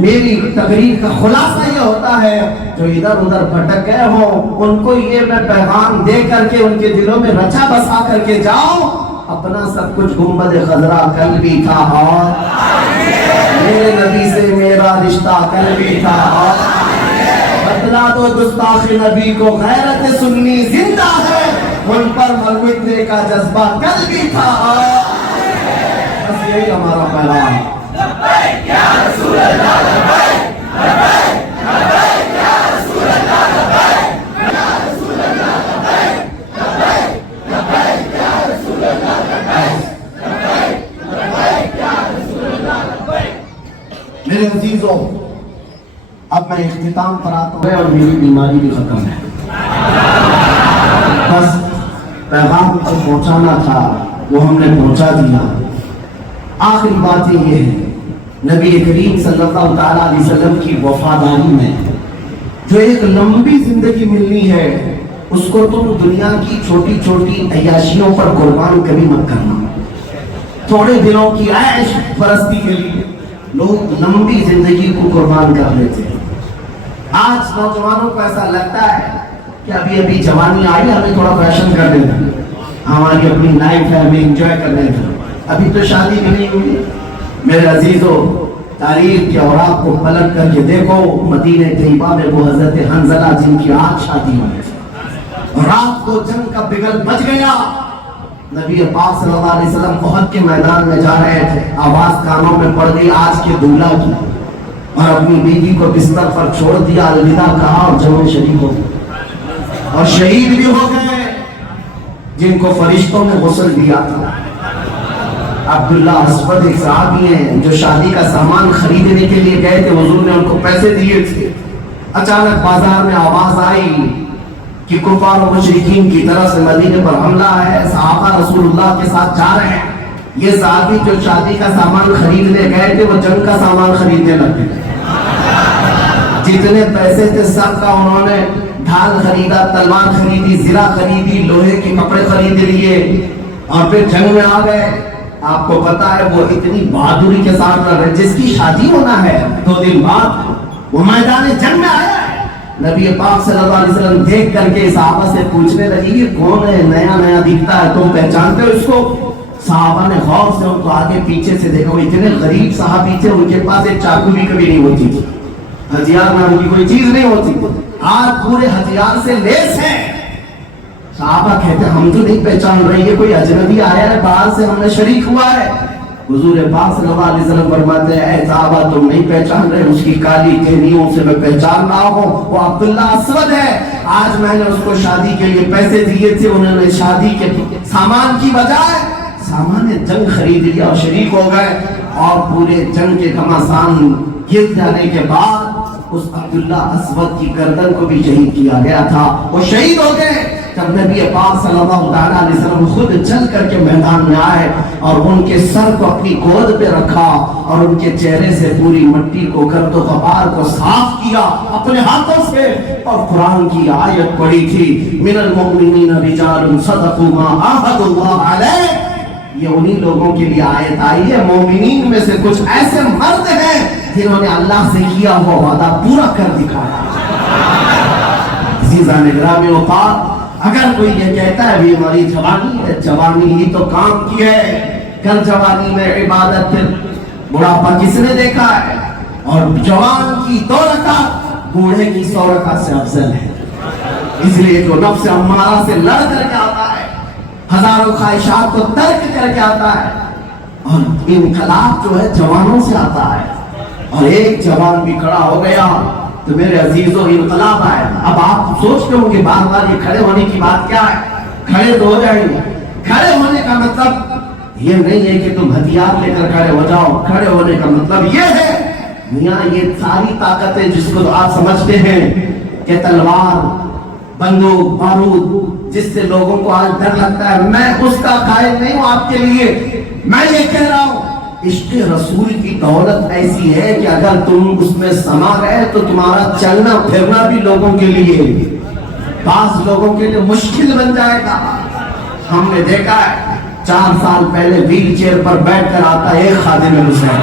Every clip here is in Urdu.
میری تقریر کا خلاصہ یہ ہوتا ہے، جو ادھر ادھر بھٹک گئے ہوں ان کو یہ میں پیغام دے کر کے ان کے دلوں میں رچا بسا کر کے جاؤ، اپنا سب کچھ گنبد خضرا کل بھی تھا اور میرے نبی سے میرا رشتہ کل بھی تھا اور بدلا دو گستاخ نبی کو، غیرت سنی زندہ ہے، ان پر مروتنے کا جذبہ کل بھی تھا اور بس یہی ہمارا پیغام ہے۔ لبیک یا رسول اللہ، لبیک لبیک لبیک یا رسول اللہ، لبیک یا رسول اللہ، لبیک لبیک لبیک یا رسول اللہ، لبیک لبیک لبیک یا رسول اللہ، لبیک۔ میرے عزیزوں، اب میں اختتام پر آتا ہوں اور میری بیماری بھی ختم ہے، بس پیغام کو پہنچانا تھا وہ ہم نے پہنچا دیا۔ آخری بات یہ ہے، نبی کریم صلی اللہ تعالیٰ علیہ وسلم کی وفاداری میں جو ایک لمبی زندگی ملنی ہے، اس کو تم دنیا کی چھوٹی چھوٹی عیاشیوں پر قربان کبھی مت کرنا۔ تھوڑے دنوں کی عیش پرستی کے لیے لوگ لمبی زندگی کو قربان کر لیتے ہیں۔ آج نوجوانوں کو ایسا لگتا ہے کہ ابھی ابھی جوانی آئی، ہمیں تھوڑا فیشن کر لینا، ہماری اپنی لائف ہے، ہمیں انجوائے کرنے کا، ابھی تو شادی بھی نہیں ہوئی۔ میرے عزیزوں، تاریخ کے اوراق کو پلٹ کر کے دیکھو، مدینہ طیبہ میں وہ حضرت حنظلہ جن کی آج شادی ہوئی، رات کو جنگ کا بگل بج گیا، نبی پاک صلی اللہ علیہ وسلم احد کے میدان میں جا رہے تھے، آواز کانوں میں پڑ گئی آج کے دولہا کی، اور اپنی بیوی کو بستر پر چھوڑ دیا، الوداع کہا اور جنگ میں شریک ہو گئے، اور شہید بھی ہو گئے جن کو فرشتوں نے غسل دیا تھا۔ عبداللہ اسود ایک صحابی ہیں جو شادی کا سامان خریدنے کے لیے گئے تھے، حضور نے ان کو پیسے دیے تھے، اچانک بازار میں آواز آئی کہ کفار و مشرکین کی طرف سے مدینے پر حملہ ہے، صحابہ رسول اللہ کے ساتھ جا رہے ہیں۔ یہ صحابی جو شادی کا سامان خریدنے گئے تھے وہ جنگ کا سامان خریدنے لگے، جتنے پیسے تھے سب کا انہوں نے ڈھال خریدا، تلوار خریدی، زرہ خریدی، لوہے کے کپڑے خرید لیے اور پھر جنگ میں آ گئے۔ آپ کو پتا ہے وہ اتنی بہادری کے ساتھ لڑ رہے، جس کی شادی ہونا ہے 2 دن بعد وہ میدان جنگ میں آیا ہے۔ نبی پاک صلی اللہ علیہ وسلم دیکھ کر کے صحابہ سے پوچھنے لگے یہ کون ہے، نیا نیا دکھتا ہے، تم پہچانتے ہو اس کو؟ صحابہ نے غور سے ان کو آگے پیچھے سے دیکھا، وہ اتنے غریب صحابی تھے، ان کے پاس ایک چاقو بھی کبھی نہیں ہوتی تھی، ہتھیار نام کی کوئی چیز نہیں ہوتی، آج پورے ہتھیار سے لیس ہیں۔ صحابہ کہتے ہیں ہم تو نہیں پہچان رہے، یہ کوئی اجنبی آیا ہے باہر سے، ہم نے شریک ہوا ہے۔ حضور پاک صلی اللہ علیہ وسلم فرماتے ہیں اے صحابہ تم نہیں پہچان رہے، اس کی کالی ٹہنیوں سے میں پہچان رہا ہوں، وہ عبداللہ اسود ہے، آج میں نے اس کو شادی کے لیے پیسے دیے تھے، انہوں نے شادی کے سامان کی بجائے سامان جنگ خرید لیا اور شریک ہو گئے، اور پورے جنگ کے گھمسان گر جانے کے بعد اس عبداللہ اسود کی گردن کو بھی شہید کیا گیا تھا، وہ شہید ہو گئے۔ جب نبی پاک صلی اللہ علیہ وسلم خود چل کر کے میدان میں آئے اور ان کے سر کو اپنی گود پہ رکھا اور ان کے چہرے سے پوری مٹی کو، گرد و غبار کو صاف کیا اپنے ہاتھوں سے، اور قرآن کی آیت پڑھی تھی من المؤمنین رجال صدقوا ما عاهدوا اللہ علیہ، یہ انہی لوگوں کے لیے آیت آئی ہے، مومنین میں سے کچھ ایسے مرد ہیں جنہوں نے اللہ سے کیا ہوا وعدہ پورا کر دکھایا۔ عزیزان گرامی اوقات، اگر کوئی یہ کہتا ہے بھی ہماری جوانی ہے، جوانی ہی تو کام کی ہے، کل جوانی میں عبادت، پھر بڑھاپا کس نے دیکھا ہے، اور جوان کی 2 رکعت بوڑھے کی 100 رکعت سے افضل ہے، اس لیے جو نفس امارہ سے لڑ کر کے آتا ہے، ہزاروں خواہشات کو ترک کر کے آتا ہے، اور انقلاب جو ہے جوانوں سے آتا ہے، اور ایک جوان بھی کھڑا ہو گیا تو میرے عزیزوں انقلاب آئے۔ اب آپ سوچتے ہوں گے بار بار یہ کھڑے ہونے کی بات کیا ہے، کھڑے تو ہو جائیں گے، کھڑے ہونے کا مطلب یہ نہیں ہے کہ تم ہتھیار لے کر کھڑے ہو جاؤ، کھڑے ہونے کا مطلب یہ ہے میاں یہ ساری طاقتیں جس کو آپ سمجھتے ہیں کہ تلوار، بندوق، بارود، جس سے لوگوں کو آج ڈر لگتا ہے، میں اس کا قائل نہیں ہوں آپ کے لیے، میں یہ کہہ رہا ہوں عشق رسول کی دولت ایسی ہے کہ اگر تم اس میں سما گئے تو تمہارا چلنا پھرنا بھی لوگوں کے لیے، بعض لوگوں کے لیے مشکل بن جائے گا۔ ہم نے دیکھا ہے 4 سال پہلے ویل چیئر پر بیٹھ کر آتا ہے ایک خادم حسین،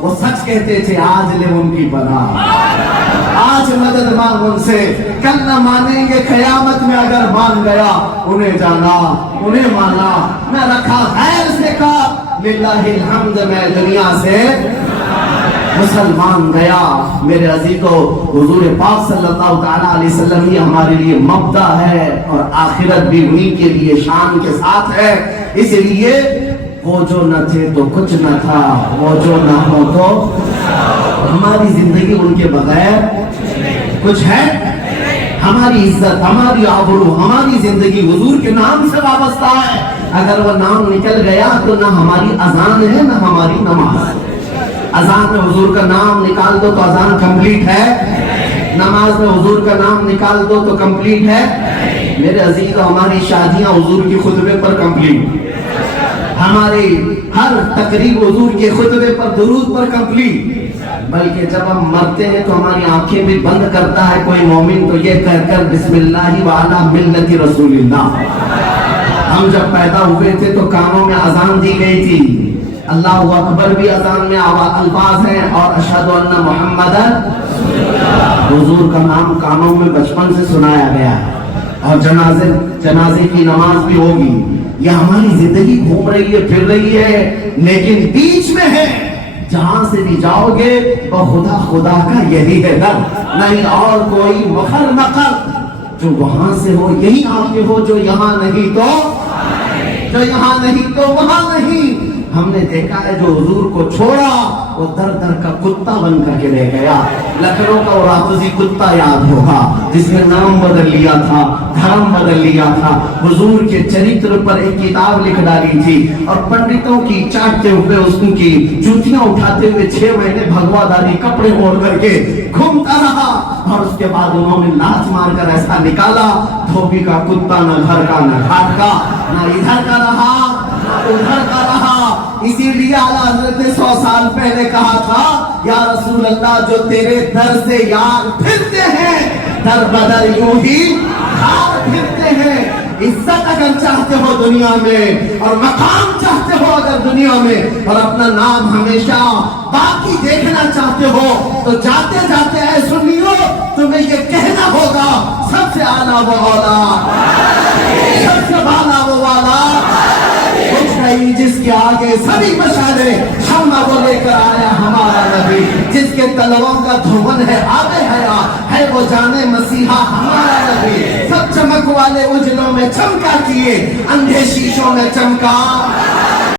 وہ سچ کہتے تھے آج لے ان کی پناہ، آج مدد مانگ ان سے، کل نہ مانیں گے قیامت میں اگر مان گیا، انہیں جانا انہیں مانا، نہ رکھا غیر سے کا، للہ الحمد میں دنیا سے مسلمان گیا۔ میرے عزیزو، حضور پاک صلی اللہ تعالیٰ علیہ وسلم یہ ہمارے لیے مبدأ ہے اور آخرت بھی انہی کے لیے شان کے ساتھ ہے۔ اس لیے وہ جو نہ تھے تو کچھ نہ تھا، وہ جو نہ ہو تو ہماری زندگی ان کے بغیر کچھ ہے؟ ہماری عزت، ہماری آبرو، ہماری زندگی حضور کے نام سے وابستہ ہے۔ اگر وہ نام نکل گیا تو نہ ہماری اذان ہے نہ ہماری نماز۔ اذان میں حضور کا نام نکال دو تو اذان کمپلیٹ ہے، نماز میں حضور کا نام نکال دو تو کمپلیٹ ہے۔ میرے عزیز، ہماری شادیاں حضور کی خطبے پر کمپلیٹ، ہماری ہر تقریب حضور کے خطبے پر درود پر کمپلیٹ۔ بلکہ جب ہم مرتے ہیں تو ہماری آنکھیں بھی بند کرتا ہے کوئی مومن تو یہ کہہ کر بسم اللہ وعلی ملت رسول اللہ۔ ہم جب پیدا ہوئے تھے تو کانوں میں اذان دی گئی تھی، اللہ اکبر بھی اذان میں الفاظ ہیں، اور اشہد ان محمدن حضور کا نام کانوں میں بچپن سے سنایا گیا ہے، اور جنازے کی نماز بھی ہوگی۔ یہ ہماری زندگی گھوم رہی ہے، پھر رہی ہے، لیکن بیچ میں ہے جہاں سے بھی جاؤ گے وہ خدا خدا کا یہی ہے در، نہیں اور کوئی مخر مقر۔ جو وہاں سے ہو یہی آپ کے ہو، جو یہاں نہیں تو جو یہاں نہیں تو وہاں نہیں۔ ہم نے دیکھا ہے جو حضور کو چھوڑا وہ در در کا کتا بن کر کے رہ گیا۔ لکھنؤ کا وہ رافضی کتا یاد ہوگا جس نے نام بدل لیا تھا، دھرم بدل لیا تھا، حضور کے چرتر پر ایک کتاب لکھ ڈالی تھی، اور پنڈتوں کی چاٹتے ہوئے اس کی جوتیاں اٹھاتے ہوئے 6 مہینے بھگوا داری کپڑے اوڑھ کر کے گھومتا رہا، اور اس کے بعد انہوں نے ناچ مار کر ایسا نکالا، دھوبی کا کتا نہ گھر کا نہ گھاٹ کا، نہ ادھر کا رہا نہ ادھر کا رہا۔ اسی لیے اعلیٰ حضرت نے 100 سال پہلے کہا تھا، یا رسول اللہ جو تیرے در سے یار پھرتے ہیں در بدر یوں ہی ہار پھرتے ہیں۔ عزت اگر چاہتے ہو دنیا میں اور مقام چاہتے ہو اگر دنیا میں، اور اپنا نام ہمیشہ باقی دیکھنا چاہتے ہو تو جاتے جاتے اے سنیو تمہیں یہ کہنا ہوگا، سب سے اعلیٰ وہ اولا، سب سے بالا وہ والا، کچھ نہیں جس کے آگے سبھی مشالے، ہم وہ لے کر آیا ہمارا نبی، جس کے تلووں کا دھون ہے آب حیات، ہے وہ جانے مسیحا ہمارا نبی۔ سب چمک والے اجلوں میں چمکا کیے، اندھے شیشوں میں چمکا۔